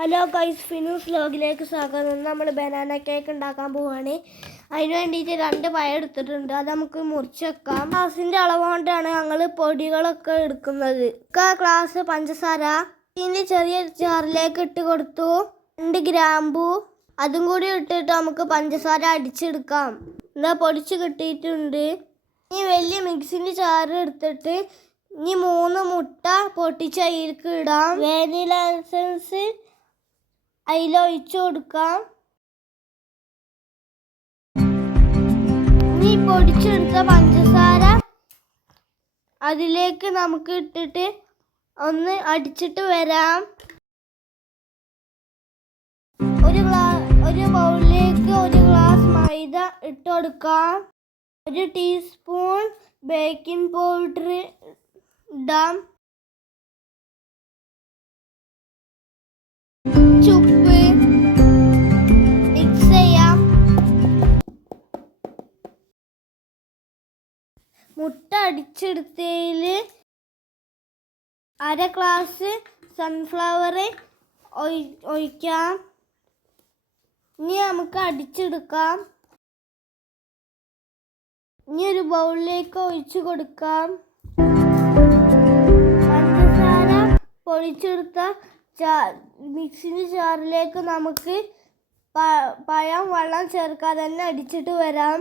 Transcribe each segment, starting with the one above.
Hello guys Finus വ്ലോഗിലേക്ക് സ്വാഗതം. നമ്മൾ banana cake ഉണ്ടാക്കാൻ പോവുകയാണ് അതിന് വേണ്ടിയിട്ട് രണ്ട് പഴം എടുത്തിട്ടുണ്ട്. അത് നമുക്ക് മുറിച്ച് വെക്കാം. ഗ്ലാസിന്റെ അളവ് കൊണ്ടാണ് ഞങ്ങൾ പൊടികളൊക്കെ എടുക്കുന്നത്. ഗ്ലാസ് പഞ്ചസാര ഇതിന്റെ ചെറിയ ചാറിലേക്ക് ഇട്ട് കൊടുത്തു. രണ്ട് ഗ്രാമ്പു അതും കൂടി ഇട്ടിട്ട് നമുക്ക് പഞ്ചസാര അടിച്ചെടുക്കാം. എന്താ പൊടിച്ച് കിട്ടിയിട്ടുണ്ട്. ഇനി വലിയ മിക്സിന്റെ ചാറ് എടുത്തിട്ട് ഇനി മൂന്ന് മുട്ട പൊട്ടിച്ച് അതിലേക്ക് ഇടാം. വാനില എസൻസ് അതിലൊഴിച്ചു കൊടുക്കാം. ഇനി പൊടിച്ചെടുത്ത പഞ്ചസാര അതിലേക്ക് നമുക്ക് ഇട്ടിട്ട് ഒന്ന് അടിച്ചിട്ട് വരാം. ഒരു ഗ്ലാ ഒരു ബൗളിലേക്ക് ഒരു ഗ്ലാസ് മൈദ ഇട്ട് കൊടുക്കാം. ഒരു ടീസ്പൂൺ ബേക്കിംഗ് പൗഡർ ഇടാം. ചുപ്പ് മിക്സ് മുട്ട അടിച്ചെടുത്തതിൽ അര ഗ്ലാസ് സൺഫ്ലവർ ഒഴിക്കാം. ഇനി നമുക്ക് അടിച്ചെടുക്കാം. ഇനി ഒരു ബൗളിലേക്ക് ഒഴിച്ചു കൊടുക്കാം. പഞ്ചസാര പൊടിച്ചെടുത്ത ചാ- മിക്സിന്റെ ജാറിലേക്ക് നമുക്ക് പഴം വെള്ളം ചേർക്കാതെ തന്നെ അടിച്ചിട്ട് വരാം.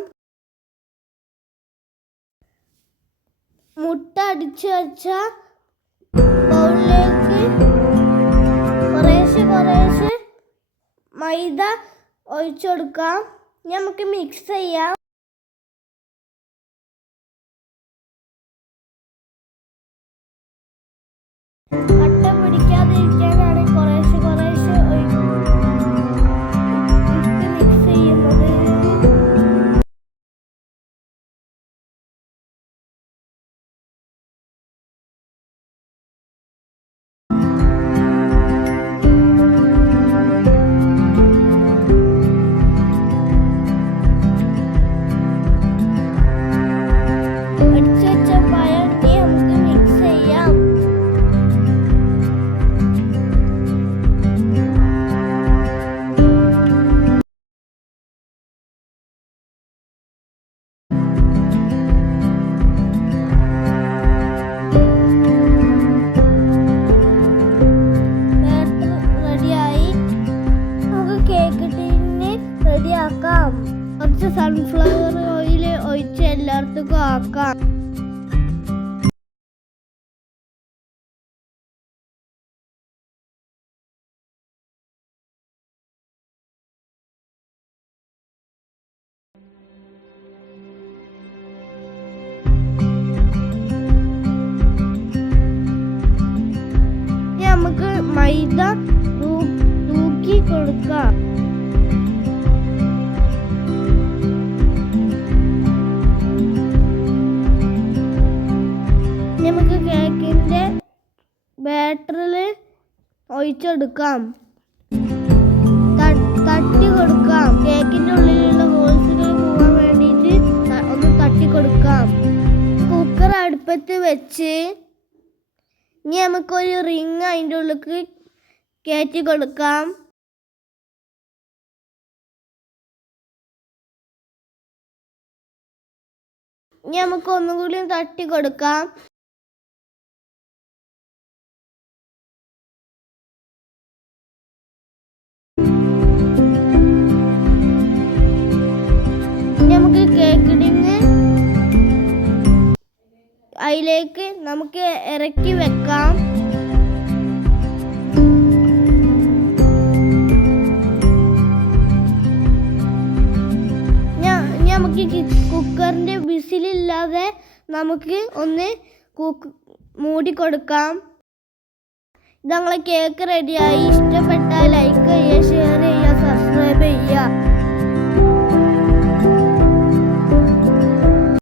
മുട്ട അടിച്ചു വെച്ച ബൗളിലേക്ക് കുറേശ്ശെ കുറേശ്ശെ മൈദ ഒഴിച്ചു കൊടുക്കാം നമുക്ക് മിക്സ് ചെയ്യാം. കട്ട പിടിക്കാതിരിക്കാനാണ് കുറച്ച് സൺഫ്ലവർ ഓയിൽ ഒഴിച്ച് എല്ലായിടത്തേക്കും ആക്കാം നമുക്ക് മൈദ തൂക്കി കൊടുക്കാം. ഒഴിച്ചെടുക്കാം. തട്ടി കൊടുക്കാം. കേക്കിന്റെ ഉള്ളിലുള്ള ഹോൾസുകൾ പോകാൻ വേണ്ടിയിട്ട് ഒന്ന് തട്ടി കൊടുക്കാം. കുക്കർ അടുപ്പത്ത് വെച്ച് ഇനി നമുക്കൊരു റിങ് അതിന്റെ ഉള്ളിൽ കയറ്റി കൊടുക്കാം. ഇനി നമുക്ക് ഒന്നുകൂടി തട്ടി കൊടുക്കാം. അതിലേക്ക് നമുക്ക് ഇറക്കി വെക്കാം. നമുക്ക് കുക്കറിന്റെ വിസിലില്ലാതെ നമുക്ക് ഒന്ന് കുക്ക് മൂടി കൊടുക്കാം. ഇതങ്ങളെ കേക്ക് റെഡിയായി ഇഷ്ടപ്പെട്ടാൽ ലൈക്ക് ചെയ്യുക ഷെയർ ചെയ്യുക സബ്സ്ക്രൈബ് ചെയ്യുക.